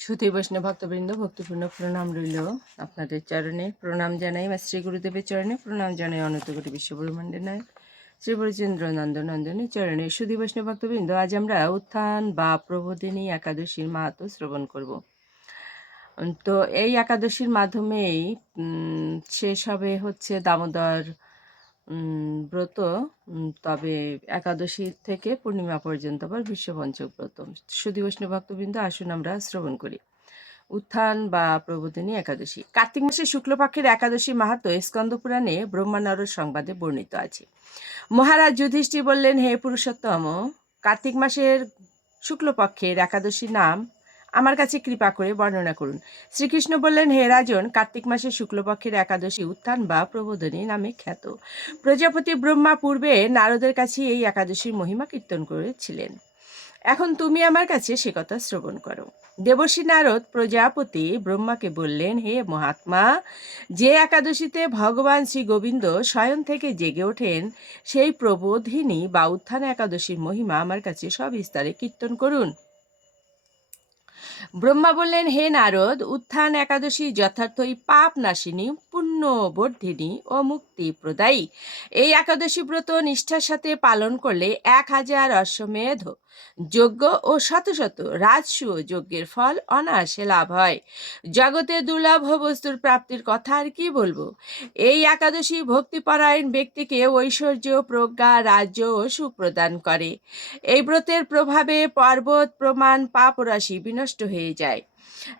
সুধী বৈষ্ণব ভক্তবৃন্দ, ভক্তিপূর্ণ প্রণাম রইল আপনাদের চরণে। প্রণাম জানাই বা শ্রী গুরুদেবের চরণে। প্রণাম জানাই অনন্ত কোটি বিশ্ব ব্রহ্মাণ্ডের নায়ক শ্রী বরিচন্দ্র নন্দন নন্দনের চরণে। সুধী বৈষ্ণব ভক্তবৃন্দ, আজ আমরা উত্থান বা প্রবোধিনী একাদশীর মাহাত্ম শ্রবণ করব। তো এই একাদশীর মাধ্যমেই শেষ হবে হচ্ছে দামোদর ব্রত তবে একাদশী থেকে পূর্ণিমা পর্যন্ত আবার বিশ্বপঞ্চক ব্রত। সুধী বৈষ্ণব ভক্তবৃন্দ, আসুন আমরা শ্রবণ করি। উত্থান বা প্রবোধিনী একাদশী। কার্তিক মাসের শুক্লপক্ষের একাদশী মাহাত্ম স্কন্দ পুরাণে ব্রহ্মানর সংবাদে বর্ণিত আছে। মহারাজ যুধিষ্ঠির বললেন, হে পুরুষোত্তম, কার্তিক মাসের শুক্লপক্ষের একাদশী নাম আমার কাছে কৃপা করে বর্ণনা করুন। শ্রীকৃষ্ণ বললেন, হে রাজন, কার্তিক মাসের শুক্লপক্ষের একাদশী উত্থান বা প্রবোধনী নামে খ্যাত। প্রজাপতি ব্রহ্মা পূর্বে নারদের কাছে এই একাদশীর মহিমা কীর্তন করেছিলেন। এখন তুমি আমার কাছে সে কথা শ্রবণ করো। দেবর্ষী নারদ প্রজাপতি ব্রহ্মাকে বললেন, হে মহাত্মা, যে একাদশীতে ভগবান শ্রী গোবিন্দ স্বয়ং থেকে জেগে ওঠেন, সেই প্রবোধিনী বা উত্থান একাদশীর মহিমা আমার কাছে সব সবিস্তারে কীর্তন করুন। ব্রহ্মা বললেন হে নারদ উত্থান একাদশী যথার্থই পাপ নাশিনী পুণ্য বর্ধিনী ও মুক্তি প্রদায়ী। এই একাদশী ব্রত নিষ্ঠার সাথে পালন করলে এক হাজার অশ্বমেধ যজ্ঞ ও শত শত রাজসু যজ্ঞের ফল অনায়াসে লাভ হয়। জগতে দুর্লভ বস্তুর প্রাপ্তির কথা আর কি বলব? এই একাদশী ভক্তিপরায়ণ ব্যক্তিকে ঐশ্বর্য, প্রজ্ঞা, রাজ্য ও সুখ প্রদান করে। এই ব্রতের প্রভাবে পর্বত, প্রমাণ পাপ রাশি বিনষ্ট হয়ে যায়।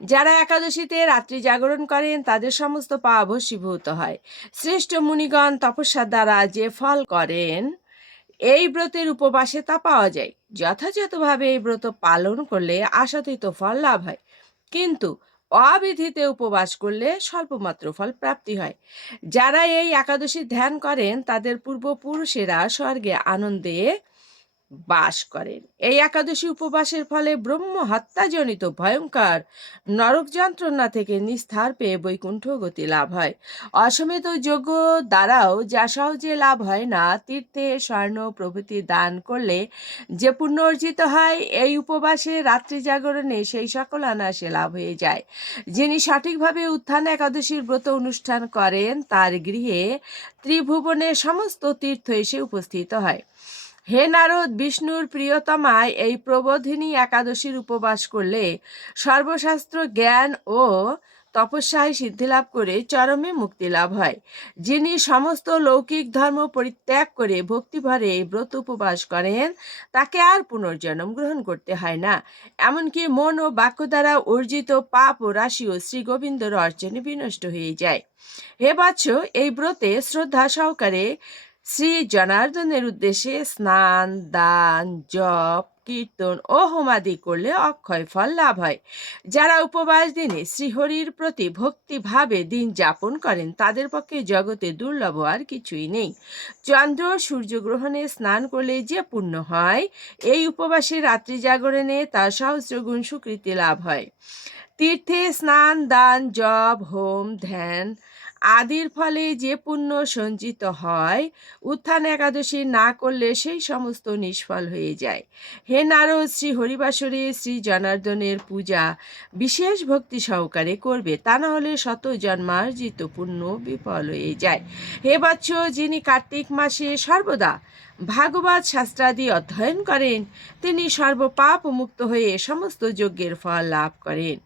যারা একাদশীতে রাত্রি জাগরণ করেন, তাদের সমস্ত পাপ ভস্মীভূত হয়। শ্রেষ্ঠ মুনিগণ তপস্যার দ্বারা যে ফল করেন, এই ব্রতের উপবাসে তা পাওয়া যায়। যথাযথভাবে এই ব্রত পালন করলে আশাতীত ফল লাভ হয়। কিন্তু অবিধিতে উপবাস করলে স্বল্পমাত্র ফল প্রাপ্তি হয়। যারা এই একাদশী ধ্যান করেন, তাদের পূর্বপুরুষেরা স্বর্গে আনন্দে বাস করেন। এই একাদশী উপবাসের ফলে ব্রহ্ম হত্যাজনিত ভয়ঙ্কর নরক যন্ত্রণা থেকে নিস্তার পেয়ে বৈকুণ্ঠ গতি লাভ হয়। অসমেত যোগ্য দ্বারাও যা সহজে লাভ হয় না, তীর্থে স্বর্ণ প্রভৃতি দান করলে যে পুণ্য অর্জিত হয়, এই উপবাসে রাত্রি জাগরণে সেই সকল আনাসে লাভ হয়ে যায়। যিনি সঠিকভাবে উত্থান একাদশীর ব্রত অনুষ্ঠান করেন, তার গৃহে ত্রিভুবনে সমস্ত তীর্থ এসে উপস্থিত হয়। হে নারদ, বিষ্ণুর প্রিয়তমায় এই প্রবোধিনী একাদশীর উপবাস করলে সর্বশাস্ত্র জ্ঞান ও তপস্যায় সিদ্ধিলাভ করে চরমে মুক্তি লাভ হয়। যিনি সমস্ত লৌকিক ধর্ম পরিত্যাগ করে ভক্তিভরে ব্রত উপবাস করেন, তাকে আর পুনর্জন্ম গ্রহণ করতে হয় না। এমনকি মন ও বাক্য দ্বারা অর্জিত পাপ ও রাশিও শ্রী গোবিন্দর অর্জনে বিনষ্ট হয়ে যায়। হে বৎস, এই ব্রতে শ্রদ্ধা সহকারে শ্রী জনার্দনের উদ্দেশ্যে স্নান, দান, জপ, কীর্তন ও হোমাদি করলে অক্ষয় ফল লাভ হয়। যারা উপবাস দিনে শ্রীহরির প্রতি ভক্তিভাবে দিন যাপন করেন, তাদের পক্ষে জগতে দুর্লভ আর কিছুই নেই। চন্দ্র সূর্যগ্রহণে স্নান করলে যে পুণ্য হয়, এই উপবাসে রাত্রি জাগরণে তার সহস্রগুণ সুকৃতি লাভ হয়। তীর্থে স্নান, দান, জপ, হোম, ধ্যান আদির ফলে যে পুণ্য সঞ্চিত হয়, উত্থান একাদশী না করলে সেই সমস্ত নিষ্ফল হয়ে যায়। হে নারদ, শ্রী হরিবাসরে শ্রী জনার্দনের পূজা বিশেষ ভক্তি সহকারে করবে, তা না হলে শত জন্মার্জিত পুণ্য বিফল হয়ে যায়। হে বৎস, যিনি কার্তিক মাসে সর্বদা ভাগবত শাস্ত্রাদি অধ্যয়ন করেন, তিনি সর্বপাপ মুক্ত হয়ে সমস্ত যজ্ঞের ফল লাভ করেন।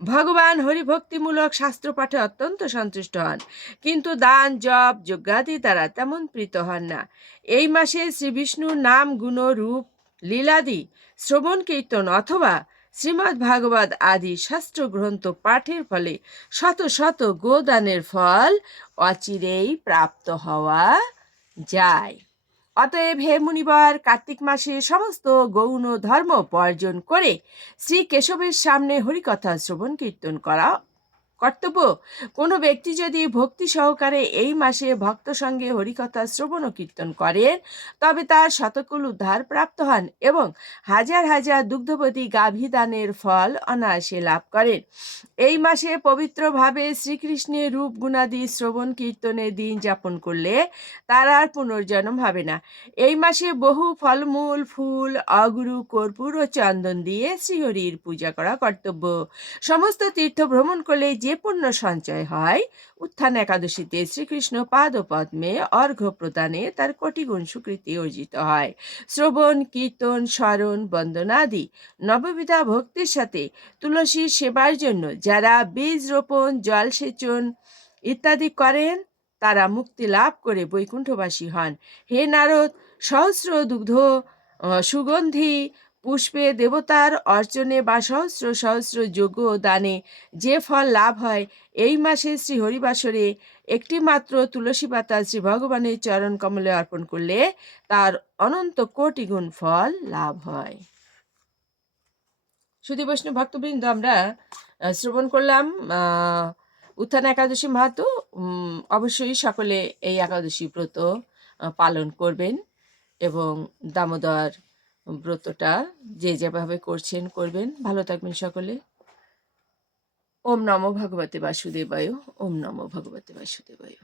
ভগবান হরিভক্তিমূলক শাস্ত্র পাঠে অত্যন্ত সন্তুষ্ট হন। কিন্তু দান, জপ, যজ্ঞাদি দ্বারা তেমন প্রীত হন না। এই মাসে শ্রী বিষ্ণুর নাম, গুণ, রূপ, লীলাদি, শ্রবণ, কীর্তন অথবা শ্রীমদ্ ভাগবত আদি শাস্ত্র গ্রন্থ পাঠের ফলে শত শত গোদানের ফল অচিরেই প্রাপ্ত হওয়া যায়। অতএব হে মুনিবর, কার্তিক মাসে সমস্ত গৌণ ধর্ম বর্জন করে শ্রী কেশবের সামনে হরিকথা শ্রবণ কীর্তন করা কর্তব্য। কোনো ব্যক্তি যদি ভক্তি সহকারে এই মাসে ভক্ত সঙ্গে হরিকথা শ্রবণ ও কীর্তন করেন, তবে তার শতকুল উদ্ধার প্রাপ্ত হন এবং হাজার হাজার দুগ্ধবতী গাভী দানের ফল অনায়াসে লাভ করেন। এই মাসে পবিত্রভাবে শ্রীকৃষ্ণের রূপ গুণাদি শ্রবণ কীর্তনের দিন যাপন করলে তার আর পুনর্জন্ম হবে না। এই মাসে বহু ফলমূল, ফুল, অগুরু, কর্পূর ও চন্দন দিয়ে শ্রীহরির পূজা করা কর্তব্য। সমস্ত তীর্থ ভ্রমণ করলে যে পুণ্য সঞ্চয় হয়, উত্থান একাদশীতে শ্রীকৃষ্ণ পাদ পদ্মে অর্ঘ্য প্রদানে তার কোটি গুণ স্বীকৃতি অর্জিত হয়। শ্রবণ, কীর্তন, স্মরণ বন্দনাদি নববিধা ভক্তির সাথে তুলসীর সেবার জন্য যারা বীজ রোপণ জলসেচন ইত্যাদি করেন, তারা মুক্তি লাভ করে বৈকুণ্ঠবাসী হন। হে নারদ, সহস্র দুগ্ধ সুগন্ধি পুষ্পে দেবতার অর্চনে বা সহস্র সহস্র যোগ্য দানে যে ফল লাভ হয়, এই মাসে শ্রী হরিবাসরে একটি মাত্র তুলসী পাতা শ্রী ভগবানের চরণ কমলে অর্পণ করলে তার অনন্ত কোটি গুণ ফল লাভ হয়। সুধী বৈষ্ণব ভক্তবৃন্দ, আমরা শ্রবণ করলাম উত্থান একাদশী মাহাতো। অবশ্যই সকলে এই একাদশী ব্রত পালন করবেন এবং দামোদর ব্রতটা যে যেভাবে করছেন, করবেন। ভালো থাকবেন সকলে। ওম নমো ভগবতে বাসুদেবায়ু, ওম নমো ভগবতে বাসুদেবায়।